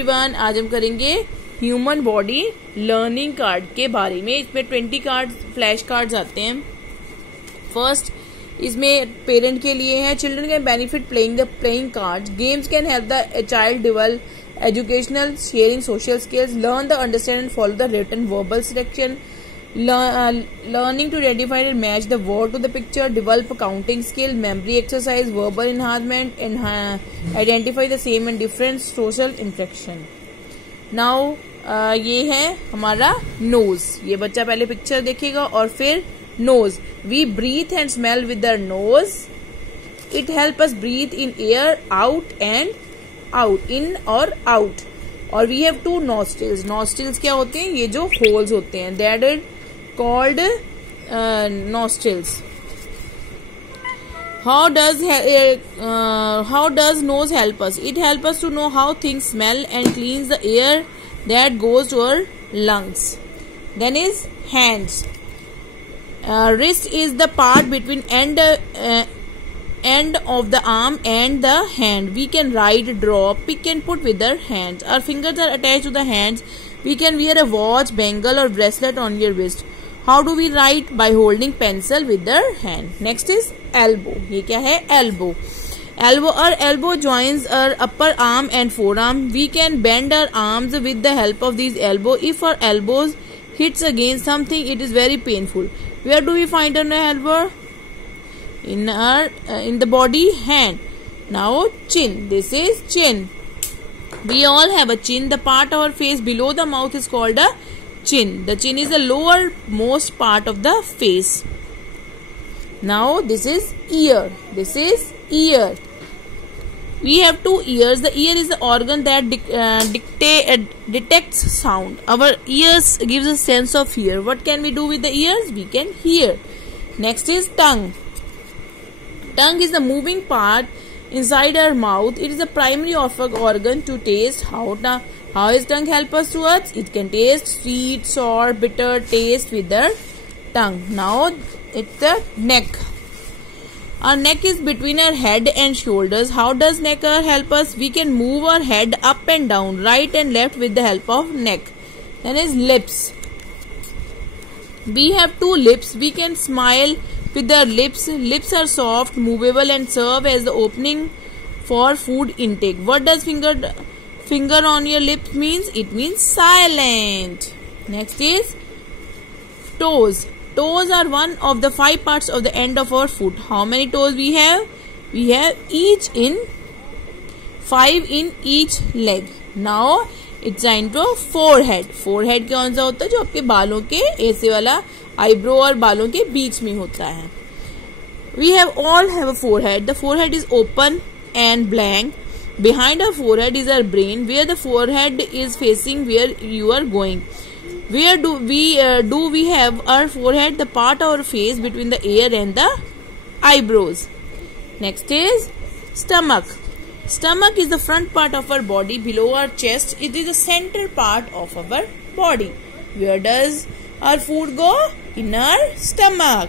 Everyone, आज हम करेंगे ह्यूमन बॉडी लर्निंग कार्ड के बारे में। इसमें 20 कार्ड फ्लैश कार्ड्स आते हैं। फर्स्ट इसमें पेरेंट के लिए है। Children can benefit playing cards. Games can help the child develop educational sharing social skills, learn the understand and follow the written verbal selection, learning to identify and match the word to the picture, develop counting skill, memory exercise, verbal enhancement, identify the same and different social interaction. Now ये है हमारा nose। ये बच्चा पहले picture देखेगा और फिर nose. We breathe and smell with the nose. It helps us breathe in air out and out, in or out. और we have two nostrils. Nostrils क्या होते हैं? ये जो holes होते हैं, that is called nostrils. How does nose help us? It helps us to know how things smell and cleans the air that goes to our lungs. Then is hands. Wrist is the part between end of the arm and the hand. We can write, draw, pick and put with our hands. Our fingers are attached to the hands. We can wear a watch, bangle or bracelet on your wrist. How do we write? By holding pencil with the hand. Next is elbow. ये क्या है? Elbow. Our elbow joins our upper arm and forearm. We can bend our arms with the help of these elbow. If our elbows hits against something, it is very painful. Where do we find our elbow? In the body, hand. Now chin. This is chin. We all have a chin. The part of our face below the mouth is called a chin. The chin is the lowermost part of the face. Now this is ear. This is ear. We have two ears. The ear is the organ that detects sound. Our ears gives a sense of hear. What can we do with the ears? We can hear. Next is tongue. Tongue is the moving part inside our mouth. It is the primary organ to taste. How is tongue help us to us? It can taste sweet, sour, bitter taste with the tongue. Now it's the neck. Our neck is between our head and shoulders. How does neck help us? We can move our head up and down, right and left with the help of neck. Then is lips. We have two lips. We can smile with our lips. Lips are soft, movable and serve as the opening for food intake. What does finger on your lips means? It means silent. Next is toes. Toes are one of the 5 parts of the end of our foot. How many toes we have? We have 5 in each leg. Now it's time to forehead. Forehead कौन सा होता है? जो आपके बालों के ऐसे वाला eyebrow और बालों के बीच में होता है. We all have a forehead. The forehead is open and blank. Behind our forehead is our brain. Where the forehead is facing where you are going. Where do we have our forehead? The part of our face between the ear and the eyebrows. Next is stomach. Stomach is the front part of our body below our chest. It is the center part of our body. Where does our food go? In our stomach.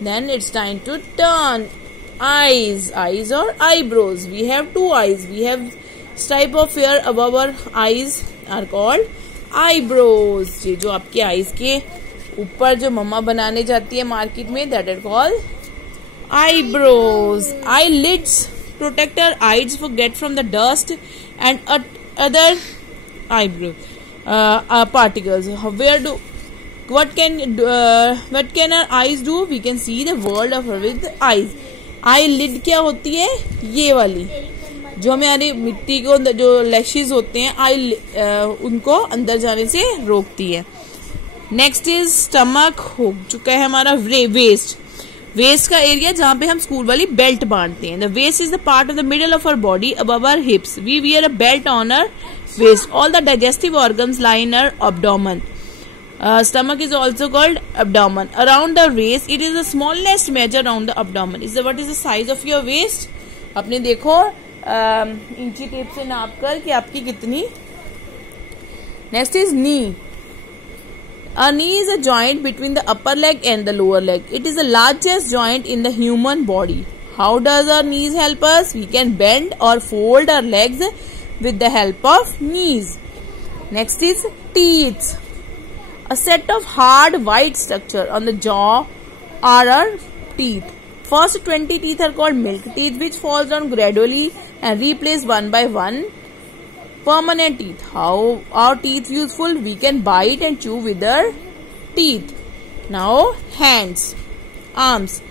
Then it's time to turn. Eyes or eyebrows. We have two eyes. We have type of hair above our eyes are called eyebrows. ये जो आपके eyes के ऊपर जो मम्मा बनाने जाती है market में, that are called eyebrows. Eyelids protect our eyes from the dust and other eyebrow particles. What can our eyes do? We can see the world with eyes. Eyelid क्या होती है? ये वाली जो हमारे मिट्टी को जो लैशेस होते हैं उनको अंदर जाने से रोकती है. Next is stomach. हो चुका है हमारा वेस्ट. वेस्ट का एरिया जहाँ पे हम स्कूल वाली बेल्ट बांधते हैं. The waist is the part of the middle of our body above our hips. We wear a belt on our waist. All the digestive organs lie in our abdomen. Stomach is also called abdomen. Around the waist, it is the smallest measure around the abdomen. What is the size of your waist? अपने देखो इंची tape से नाप कर कि आपकी कितनी. Next is knee. A knee is a joint between the upper leg and the lower leg. It is the largest joint in the human body. How does our knees help us? We can bend or fold our legs with the help of knees. Next is teeth. A set of hard white structure on the jaw are our teeth. First 20 teeth are called milk teeth, which falls down gradually and replace one by one permanent teeth. How are teeth useful? We can bite and chew with our teeth. Now hands, arms.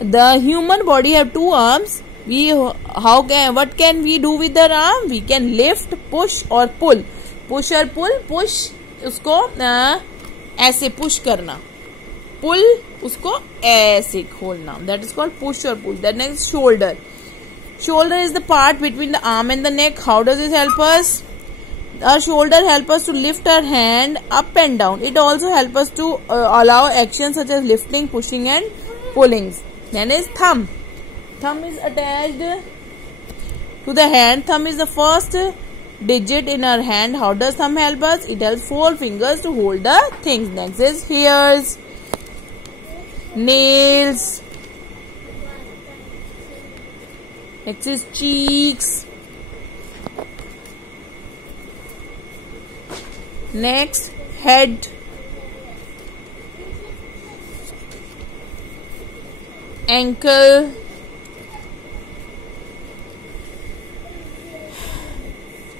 The human body have two arms. What can we do with our arm? We can lift, push or pull. Push or pull. Push उसको ऐसे push करना. Pull उसको ऐसे खोलना. That is called push or pull. That next shoulder. Shoulder is the part between the arm and the neck. How does it help us? Our shoulder helps us to lift our hand up and down. It also helps us to allow actions such as lifting, pushing and pulling. Then is thumb. Thumb is attached to the hand. Thumb is the first digit in our hand. How does thumb help us? It helps 4 fingers to hold the things. Next is hairs, nails. Next is cheeks. Next, head. Ankle.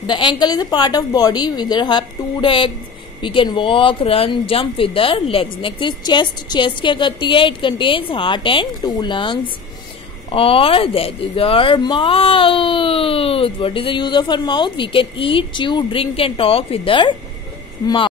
The ankle is a part of body. We have 2 legs. We can walk, run, jump with the legs. Next is chest. Chest क्या करती है? It contains heart and 2 lungs. Or that is our mouth. What is the use of our mouth? We can eat, chew, drink and talk with our mouth.